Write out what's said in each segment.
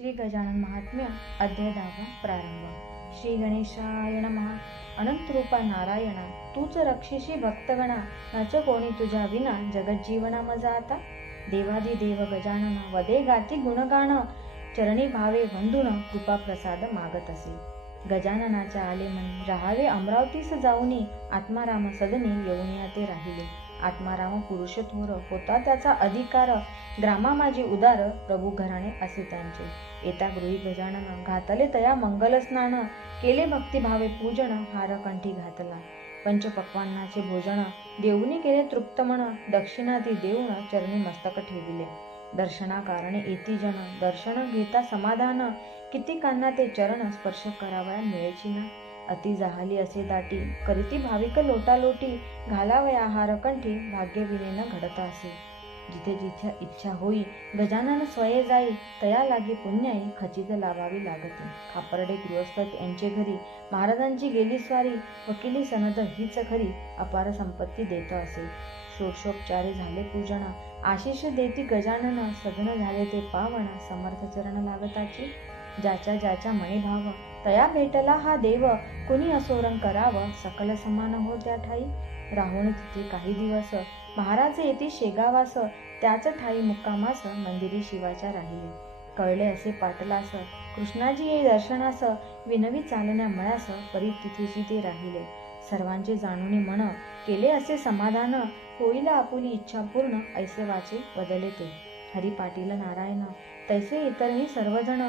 श्री गजानन महात्म्य अध्याय 10 प्रारंभ। श्री गणेशाय नमः। अनंत रूपा नारायणा, तूच रक्षिशी भक्तगणा, नच कोणी तुझ्या विना जगज्जीवना मजा आता। देवादी देव गजानना, वदे गाती गुणगान, चरणी भावे वंदुन कृपा प्रसाद मागत असे। गजाननाच्या आले मनी राहावे अमरावतीस जाऊनी, आत्माराम सदनी येऊनिया ते राहिले। आत्माराम पुरुष थोर होता त्याचा अधिकार, ग्रामा माझी उदार प्रभू घराणे असे त्यांचे। येता गृही गजानन घातले तया मंगल स्नान, केले भक्तिभावे पूजन हार कंठी घातला। पंचपक्वान्नाचे भोजन देऊनी केले तृप्त मन, दक्षिणा ती देऊन चरणी मस्तक ठेविले। दर्शना कारणे येती जन, दर्शन घेता समाधान, कितीकांना ते चरण स्पर्श करावया मिळेची ना। अति जाहली असे दाटी, करीती भाविक लोटालोटी, घालावया हार कंठी भाग्य विनेन घडता असे। जिथे जिथे इच्छा होई गजानन स्वये जाई, तया लागी पुण्याई खचित लावावी लागते। खापर्डे गृहस्थ यांचे घरी महाराजांची गेली स्वारी, वकिली सनद हीच खरी अपार संपत्ती देत असे। षोडशोपचारे झाले पूजन, आशिष देती गजानन, सदन झाले ते पावन समर्थ चरण लागताची। ज्याच्या ज्याच्या मनी भाव तया भेटला हा देव, कुणी असोरण करावं सकल समान हो त्या ठाई। राहुण तिथे काही दिवस महाराज येती शेगावास, त्याच ठाई मुक्कामास मंदिरी शिवाच्या राहिले। कळले असे पाटलास कृष्णाजी येई दर्शनास, विनवी चालण्या मळास परी तिथेची ते राहिले। सर्वांचे जाणूनी मन केले असे समाधान, होईल आपुली इच्छा पूर्ण ऐसे वाचे बदले ते। हरी पाटील नारायण तैसे इतरही सर्वजण,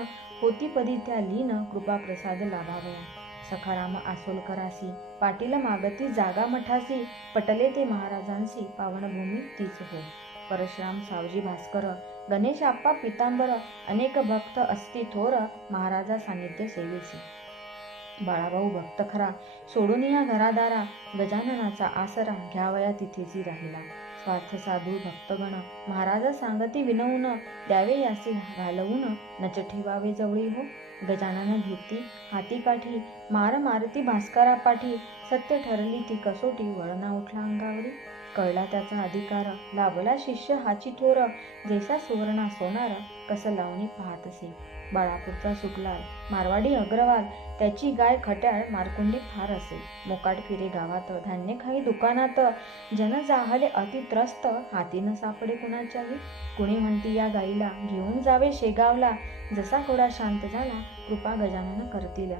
होती पदी त्या लीन कृपा प्रसाद लाभावया। सखाराम आसोलकरासी पाटील मागती जागा मठासी, पटले ते महाराजांसी पावनभूमी तीच हो। परशुराम सावजी भास्कर गणेश आप्पा पितांबर, अनेक भक्त असती थोर महाराजा सानिध्य सेवेसी। बाळाभाऊ भक्त खरा सोडून या घरादारा, गजाननाचा आसरा घ्यावया तिथेची राहिला। स्वार्थ साधू भक्तगण महाराज सांगती विनवून, द्यावे यासी घालवून नच ठेवावे जवळी हो। गजानन घेती हाती काठी, मार मारती भास्करा पाठी, सत्य ठरली ती कसोटी वळणा उठला अंगावरी। कळला त्याचा अधिकार लाभला शिष्य हाची थोर, जैसा सुवर्णा सोनार कस लावणी पाहत असे। बाळापूरचा सुकलाल मारवाडी अग्रवाल, त्याची गाय खट्याळ मारकुंडी फार असे। मोकाट फिरे गावात धान्य खाई दुकानात, जन जाहले अतित्रस्त हाती न सापडे कुणाच्याही। कुणी म्हणती या गाईला घेऊन जावे शेगावला, जसा घोडा शांत झाला कृपा गजानन करतील।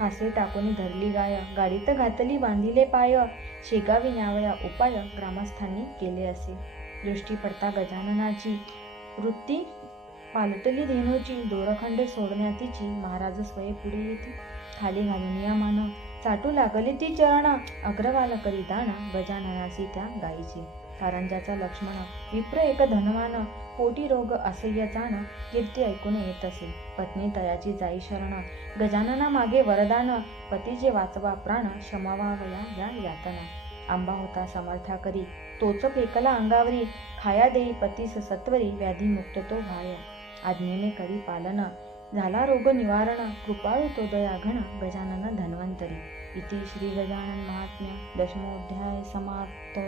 हासे टाकून धरली गाय गाडीत घातली बांधिले पाय, शेगावी न्यावया उपाय ग्रामस्थांनी केले असे। दृष्टी पडता गजाननाची वृत्ती पालटली धेनूची, दोरखंडे सोडण्या तिची महाराज स्वये पुढे येती। खाली घालून या मान चाटू लागली ती चरण, अग्रवाल करी दान गजाननासी त्या गायीचे। कारंजाचा लक्ष्मण विप्र एक धनवान, पोटी रोग असह्य जाण कीर्ती ऐकून येत असे। पत्नी तयाची जाई शरण, गजानना मागे वरदान, पतीचे वाचवा प्राण शमवावया या यातना। आंबा होता समर्था करी तोच फेकला अंगावरी, खाया देई पतीस सत्वरी व्याधीमुक्त तो व्हाय। आज्ञेने करी पालन झाला रोग निवारण, कृपाळू तो दया घन गजानन धन्वंतरी। इति श्री गजानन महात्म्य दशमोऽध्याय समाप्त।